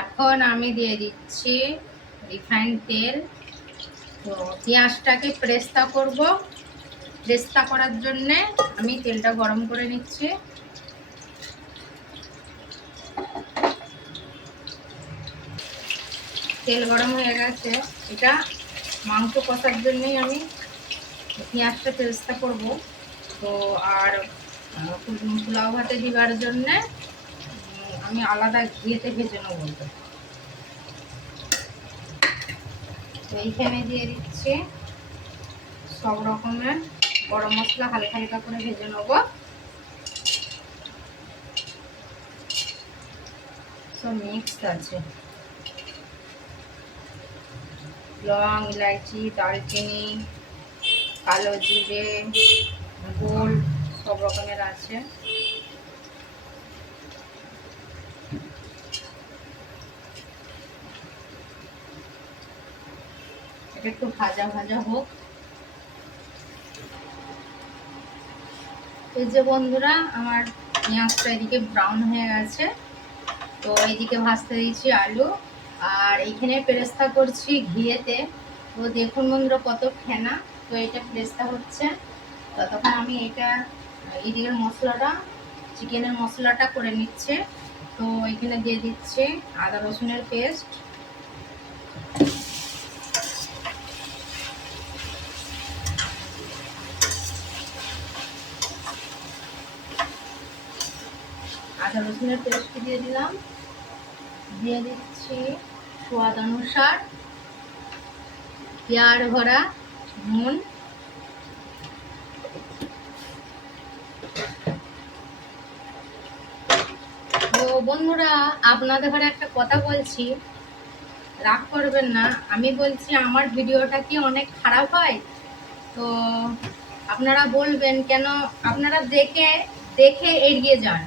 এখন আমি দিয়ে দিচ্ছি রিফাইন্ড তেল। তো পেঁয়াজটাকে প্রেস্তা করব। প্রেস্তা করার জন্যে আমি তেলটা গরম করে নিচ্ছি। তেল গরম হয়ে গেছে। এটা মাংস কষার জন্যই আমি পেঁয়াজটা পেস্তা করব। তো আর পোলাও ভাতে দিবার জন্যে আমি আলাদা ঘিয়েতে ভেজে নেবো। তো এইখানে দিয়ে দিচ্ছি সব রকমের গরম মশলা হালকা হালকা করে ভেজে নেব। সব মিক্স আছে, লং, ইলাইচি, দারচিনি, কালো জিরে, গোল সব রকমের আছে। এটা একটু ভাজা ভাজা হোক। এই যে বন্ধুরা, আমার পেঁয়াজটা এদিকে ব্রাউন হয়ে গেছে। তো এইদিকে ভাজতে দিয়েছি আলু, আর এইখানে পেরেস্তা করছি ঘিয়েতে। তো দেখুন বন্ধুরা কত ফেনা। তো এটা পেরেস্তা হচ্ছে, ততক্ষণ আমি এইদিকের মশলাটা, চিকেনের মশলাটা করে নিচ্ছে। তো এখানে দিয়ে দিচ্ছে আদা রসুনের পেস্ট, আদা রসুনের পেস্ট দিয়ে দিলাম। দিয়ে দিচ্ছি স্বাদ অনুসার পেঁয়াজ ভরা নুন। তো বন্ধুরা, আপনাদের ঘরে একটা কথা বলছি, রাগ করবেন না। আমি বলছি আমার ভিডিওটা কি অনেক খারাপ হয়? তো আপনারা বলবেন কেন, আপনারা দেখে দেখে এড়িয়ে যান।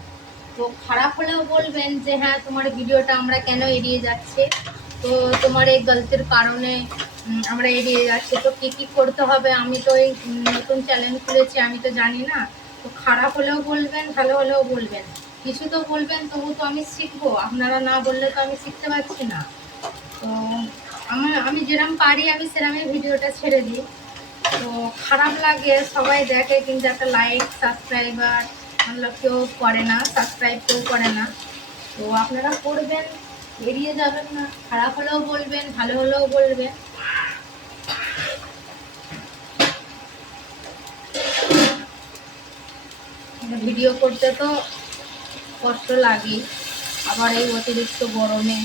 তো খারাপ হলেও বলবেন যে হ্যাঁ তোমার ভিডিওটা আমরা কেন এড়িয়ে যাচ্ছে, তো তোমার এই গলতির কারণে আমরা এড়িয়ে যাচ্ছি। তো কী কী করতে হবে, আমি তো এই নতুন চ্যানেল খুলেছি, আমি তো জানি না। তো খারাপ হলেও বলবেন, ভালো হলেও বলবেন, কিছু তো বলবেন, তবু তো আমি শিখবো। আপনারা না বললে তো আমি শিখতে পারছি না। তো আমি যেরকম পারি আমি সেরকমই ভিডিওটা ছেড়ে দিই। তো খারাপ লাগে, সবাই দেখে কিন্তু একটা লাইক সাবস্ক্রাইবার মতলব কেউ করে না, সাবস্ক্রাইব কেউ করে না। তো আপনারা করবেন, এড়িয়ে যাবেন না। খারাপ হলেও বলবেন, ভালো হলেও বলবেন। ভিডিও করতে তো কষ্ট লাগে, আবার এই অতিরিক্ত গরমে।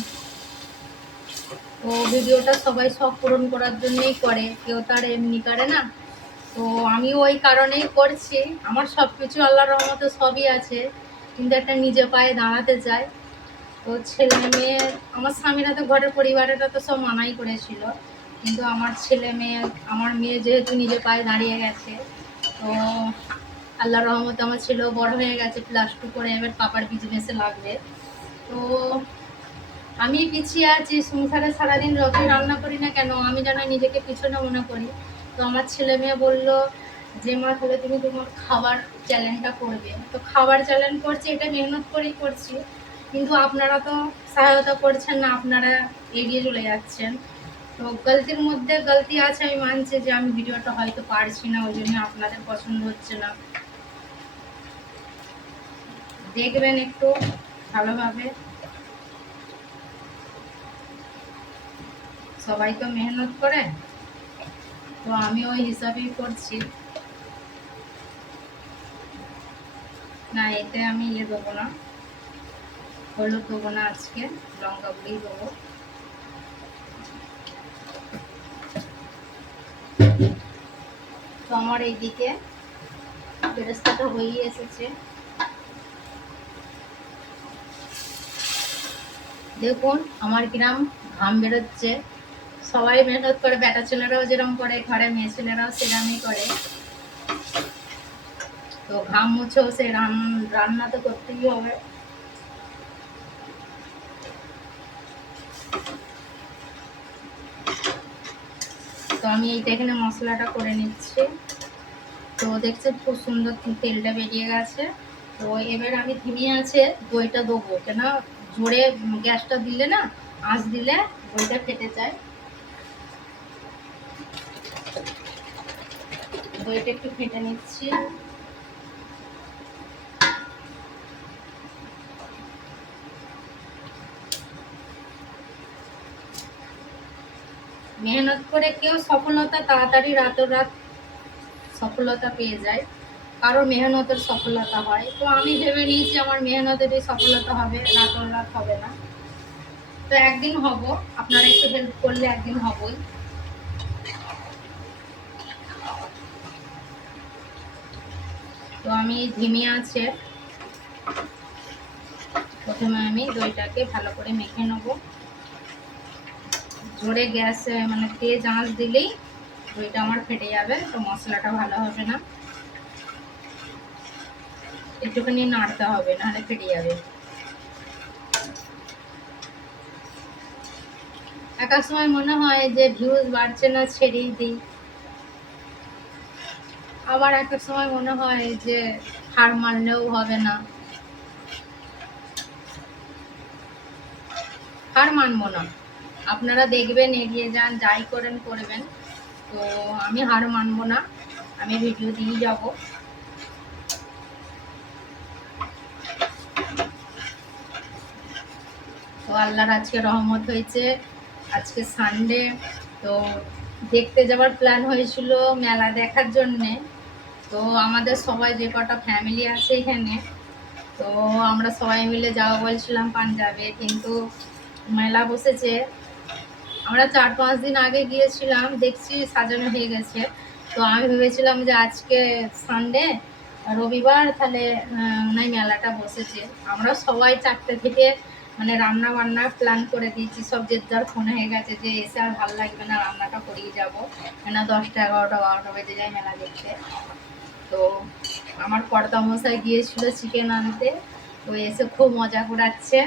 তো ভিডিওটা সবাই শখ পূরণ করার জন্যই করে, কেউ তার এমনি করে না। তো আমি ওই কারণেই করছি। আমার সব কিছু আল্লাহর রহমতে সবই আছে, কিন্তু একটা নিজে পায়ে দাঁড়াতে চাই। তো ছেলে মেয়ে, আমার স্বামীরা তো ঘরের পরিবারেরা তো সব মানাই করেছিল, কিন্তু আমার ছেলে মেয়ে, আমার মেয়ে যেহেতু নিজে পায়ে দাঁড়িয়ে গেছে, তো আল্লাহর রহমতে আমার ছেলেও বড় হয়ে গেছে, +2 করে এবার পাপার বিজনেসে লাগবে। তো আমি পিছিয়ে আছি সংসারে, সারাদিন যতই রান্না করি না কেন আমি যেন নিজেকে পিছনে মনে করি। তো আমার ছেলে মেয়ে বললো যে মা তাহলে তুমি তোমার খাবার চ্যালেঞ্জটা করবে। তো খাবার চ্যালেঞ্জ করছি, এটা মেহনত করেই করছি, কিন্তু আপনারা তো সহায়তা করছেন না, আপনারা এগিয়ে চলে যাচ্ছেন। তো গলতির মধ্যে গলতি আছে, আমি মানছি যে আমি ভিডিওটা হয়তো পারছি না, ওই জন্য আপনাদের পছন্দ হচ্ছে না। দেখবেন একটু ভালোভাবে, সবাই তো মেহনত করে। তো আমি ওই হিসাবেই করছি। না, এতে আমি দেবো না, হলুদ দেবো না, আজকে লঙ্কা গুঁড়ি দেবো। তো আমার এইদিকে বেরেস্তাটা হয়েই এসেছে। দেখুন আমার কিরাম ঘাম বেরোচ্ছে। সবাই মেহনত করে, বেটা ছেলেরাও যেরকম করে ঘরে, মেয়ে ছেলেরাও সেরকমই করে। তো ঘাম মুছেও সে রান্না তো করতেই হবে। তো আমি এইটা এখানে মশলাটা করে নিচ্ছি। তো দেখছে খুব সুন্দর তেলটা বেরিয়ে গেছে। তো এবার আমি ধিমি আছে দইটা দেবো, কেন ঝরে গ্যাসটা দিলে না, আঁচ দিলে দইটা ফেটে যায়। দইটা একটু ফেটে নিচ্ছি। মেহনত করে কেউ সফলতা তাড়াতাড়ি রাতারাত সফলতা পেয়ে যায়, কারো মেহনতের সফলতা হয়। তো আমি ভেবে নিয়েছি আমার মেহনতেরই সফলতা হবে, রাতারাত হবে না। তো একদিন হব, আপনারা একটু হেল্প করলে একদিন হবই। তো আমি ধিমি আছে প্রথমে আমি দইটাকে ভালো করে মেখে নেব। জোরে গ্যাস মানে তেজ আঁচ দিলেই দইটা আমার ফেটে যাবে, তো মশলাটা ভালো হবে না। একটুখানি নাড়তে হবে, নাহলে ফেটে যাবে। এক সময় মনে হয় যে ভিউজ বাড়ছে না, ছেড়েই দিই। আবার এক সময় মনে হয় যে হার মানলেও হবে না, হার মানবো না। আপনারা দেখবেন, এগিয়ে যান, যাই করেন করবেন। তো আমি হার মানবো না, আমি ভিডিও দিয়ে যাব। তো আল্লাহর আজকে রহমত হয়েছে, আজকে সানডে। তো দেখতে যাওয়ার প্ল্যান হয়েছিল মেলা দেখার জন্যে। তো আমাদের সবাই যে কটা ফ্যামিলি আছে এখানে, তো আমরা সবাই মিলে যাওয়া বলছিলাম পাঞ্জাবে, কিন্তু মেলা বসেছে। আমরা 4-5 দিন আগে গিয়েছিলাম, দেখছি সাজানো হয়ে গেছে। তো আমি ভেবেছিলাম যে আজকে সানডে, রবিবার, তাহলে নাই মেলাটা বসেছে। আমরা সবাই 4টে থেকে মানে রান্না বান্নার প্ল্যান করে দিয়েছি, সব যে যার ফোন হয়ে গেছে যে এসে আর ভালো লাগবে না, রান্নাটা করিয়ে যাবো, কেন 10টা 11টা 12টা বেজে যায় মেলা দেখতে। তো আমার কর্তামশাই গিয়েছিল চিকেন আনতে, তো এসে খুব মজা করাচ্ছে।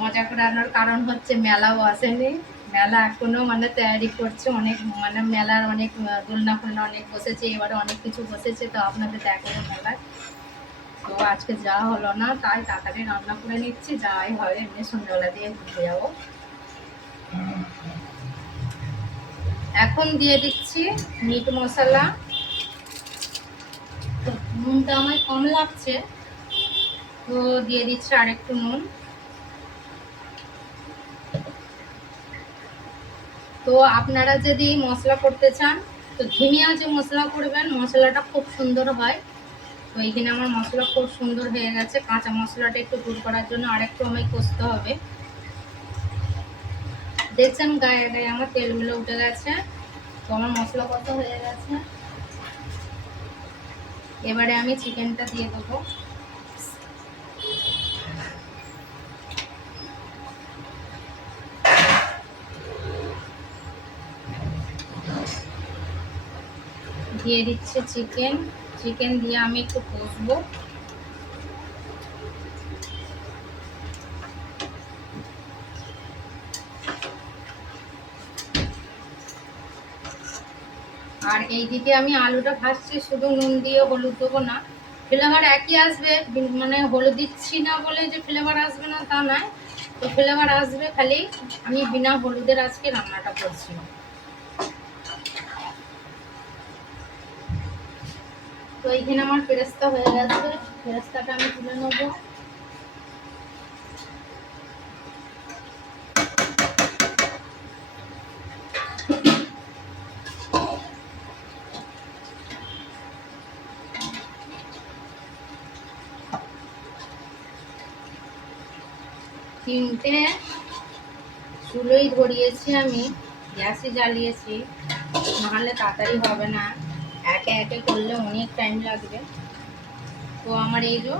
মজা করানোর কারণ হচ্ছে মেলাও আসেনি, মেলা এখনো মানে তৈরি করছে, অনেক মানে মেলার অনেক দোলনা ফোলনা অনেক বসেছে, এবারে অনেক কিছু বসেছে, তো আপনাদের দেখাবো মেলায়। তো আজকে যাওয়া হলো না, তাই তাড়াতাড়ি রান্না করে নিচ্ছি, যাই হয় এমনি সন্ধ্যাবেলা দিয়ে ঘুরতে যাবো। এখন দিয়ে দিচ্ছি মিট মশলা। তো নুনটা আমার কম লাগছে, তো দিয়ে দিচ্ছি আরেকটু নুন। তো আপনারা যদি মশলা করতে চান তো ধিমি আঁচে মশলা করবেন, মশলাটা খুব সুন্দর হয়। তো এইখানে আমার মশলা খুব সুন্দর হয়ে গেছে, কাঁচা মশলাটা একটু দূর করার জন্য আরেকটু আমায় কষতে হবে। দেখছেন গায়ে গায়ে আমার তেলগুলো উঠে গেছে, তো আমার মশলা কষা হয়ে গেছে। এবারে আমি চিকেনটা দিয়ে দেবো। দিয়ে দিচ্ছে চিকেন। চিকেন দিয়ে আমি একটু কষবো। আর এইদিকে আমি আলুটা ভাজছি, শুধু নুন দিয়ে, হলুদ দেবো না। ফ্লেভার একই আসবে, মানে হলুদ দিচ্ছি না বলে যে ফ্লেভার আসবে না তা নয়, তো ফ্লেভার আসবে, খালি আমি বিনা হলুদের আজকে রান্নাটা করছি। তো এইখানে আমার পেরেস্তা হয়ে গেছে, পেরেস্তাটা আমি তুলে নেবো। তিনটে চুলোই ধরিয়েছি আমি, গ্যাসই জ্বালিয়েছি, নাহলে তাড়াতাড়ি হবে না, একে একে করলে অনেক টাইম লাগবে। তো আমার এই যে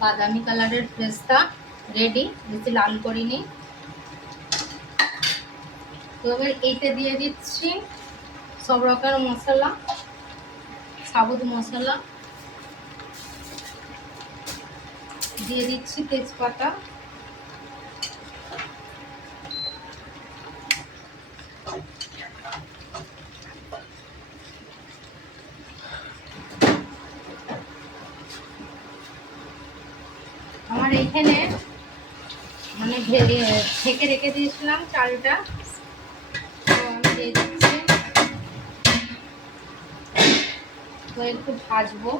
বাদামি কালারের পেস্তা রেডি, বেশি লাল করিনি। তো এবার এইতে দিয়ে দিচ্ছি সব রকম মশলা, সাবুত মশলা দিয়ে দিচ্ছি, তেজপাতা, আমার এইখানে ঢেকে রেখে দিয়েছিলাম চালটা, তো আমি দিয়ে দিচ্ছি। তো একটু ভাজবো।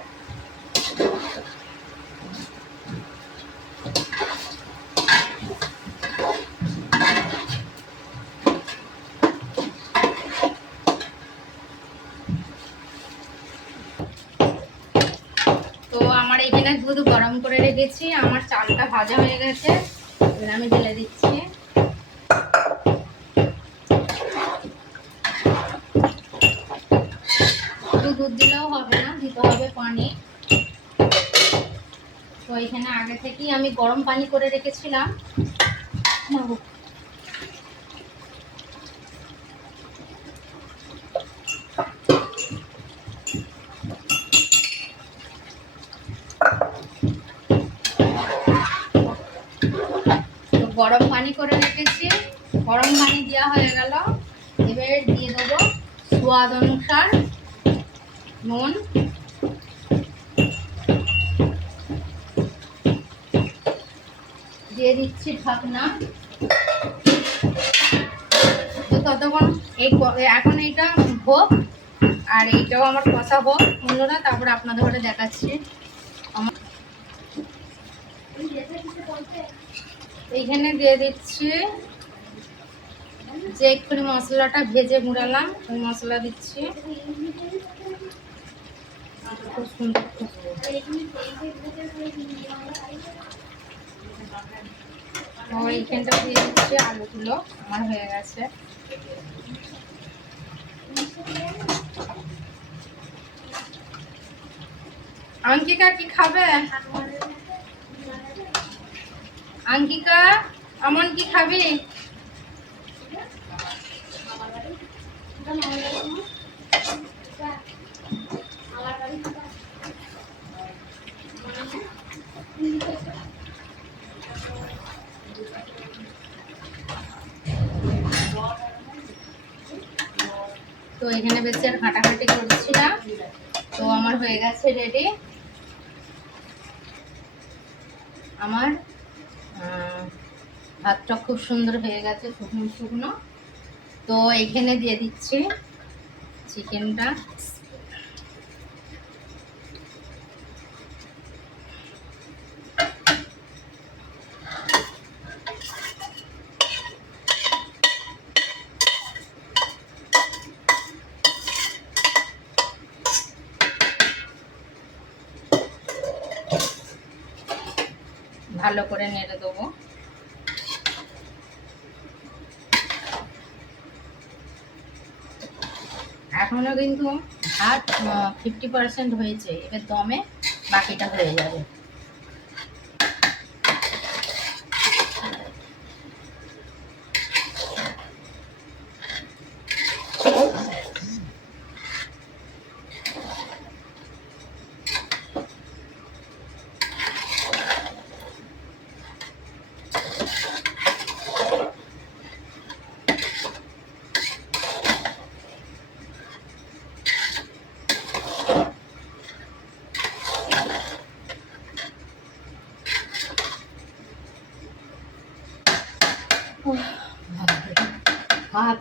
তো আমার এখানে দুধ গরম করে রেখেছি, আমার চালটা ভাজা হয়ে গেছে, এবার আমি ঢেলে দিচ্ছি। শুধু দুধ দিলেও হবে না, দিতে হবে পানি। তো এখানে আগে থেকেই আমি গরম পানি করে রেখেছিলাম। তো গরম পানি করে রেখেছি, গরম পানি দেওয়া হয়ে গেল। এবার দিয়ে দেবো স্বাদ অনুসার নুন, দিয়ে দিচ্ছি ঢাকনা। তো ততক্ষণ এখন এইটা হোক, আর এইটাও আমার কষা হোক অন্যরা, তারপরে আপনাদের ঘরে দেখাচ্ছি। আমার এইখানে দিয়ে দিচ্ছি যে এক্ষুনি মশলাটা ভেজে গুঁড়ালাম, ওই মশলা দিচ্ছি। খুব সুন্দর খুশবু। তো এইখানটা দিয়ে দিচ্ছি আলুগুলো, আমার হয়ে গেছে। আঙ্কিকা কি খাবে? আঙ্কিকা, আমন কি খাবি? তো এখানে বেশি আর ঘাটাঘাটি করছি না, তো আমার হয়ে গেছে রেডি। আমার ভাতটা খুব সুন্দর হয়ে গেছে, শুকনো শুকনো। তো এখানে দিয়ে দিচ্ছি চিকেনটা। ভালো করে নেড়ে দেবো। এখনো কিন্তু ভাত 50% হয়েছে, এবার দমে বাকিটা হয়ে যাবে।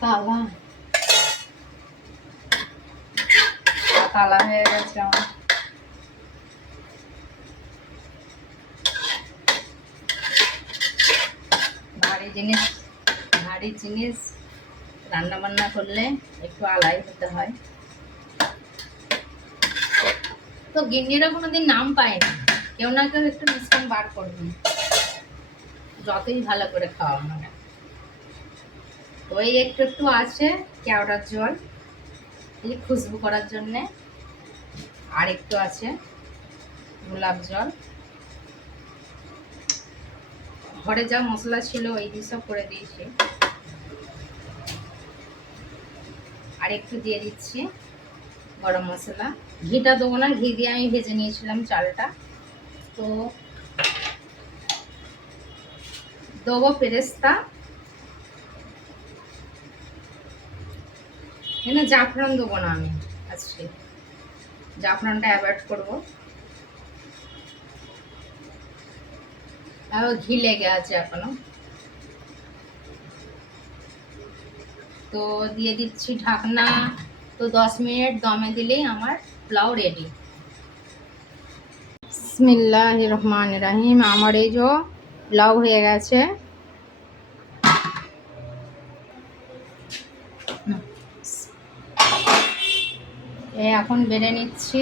তালা তালা হয়ে গেছে আমার। ভারী জিনিস রান্না বান্না করলে একটু আলাই হতে হয়। তো গিন্নিরা কোনোদিন নাম পায় না, কেউ না কেউ একটু মিষ্টান বার করবে, যতই ভালো করে খাওয়া না। তো এই একটু একটু আছে কেওড়ার জল, এই খুশবু করার জন্যে, আর একটু আছে গোলাপ জল। ঘরে যা মশলা ছিল ওই দিয়ে সব করে দিয়েছি। আর একটু দিয়ে দিচ্ছি গরম মশলা। ঘিটা দেবো না, ঘি দিয়ে আমি ভেজে নিয়েছিলাম চালটা। তো দেবো পেরেস্তা, এখানে জাফরান দেবো না আমি আজকে, জাফরানটা অ্যাভয়েড করবো। ঘি লেগে আছে এখনো। তো দিয়ে দিচ্ছি ঢাকনা। তো 10 মিনিট দমে দিলেই আমার পোলাও রেডি। বিসমিল্লাহির রহমানির রহিম। আমার এই যে পোলাও হয়ে গেছে। এখন বেড়ে নিচ্ছি।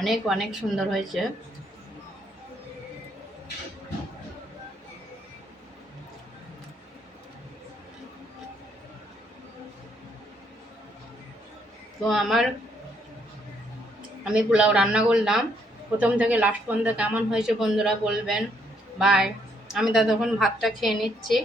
অনেক অনেক সুন্দর হয়েছে। তো আমি পোলাও রান্না করলাম, প্রথম থেকে লাস্ট পর্যন্ত কেমন হয়েছে বন্ধুরা বলবেন। বাই। আমি ততক্ষণ ভাতটা খেয়ে নিচ্ছি।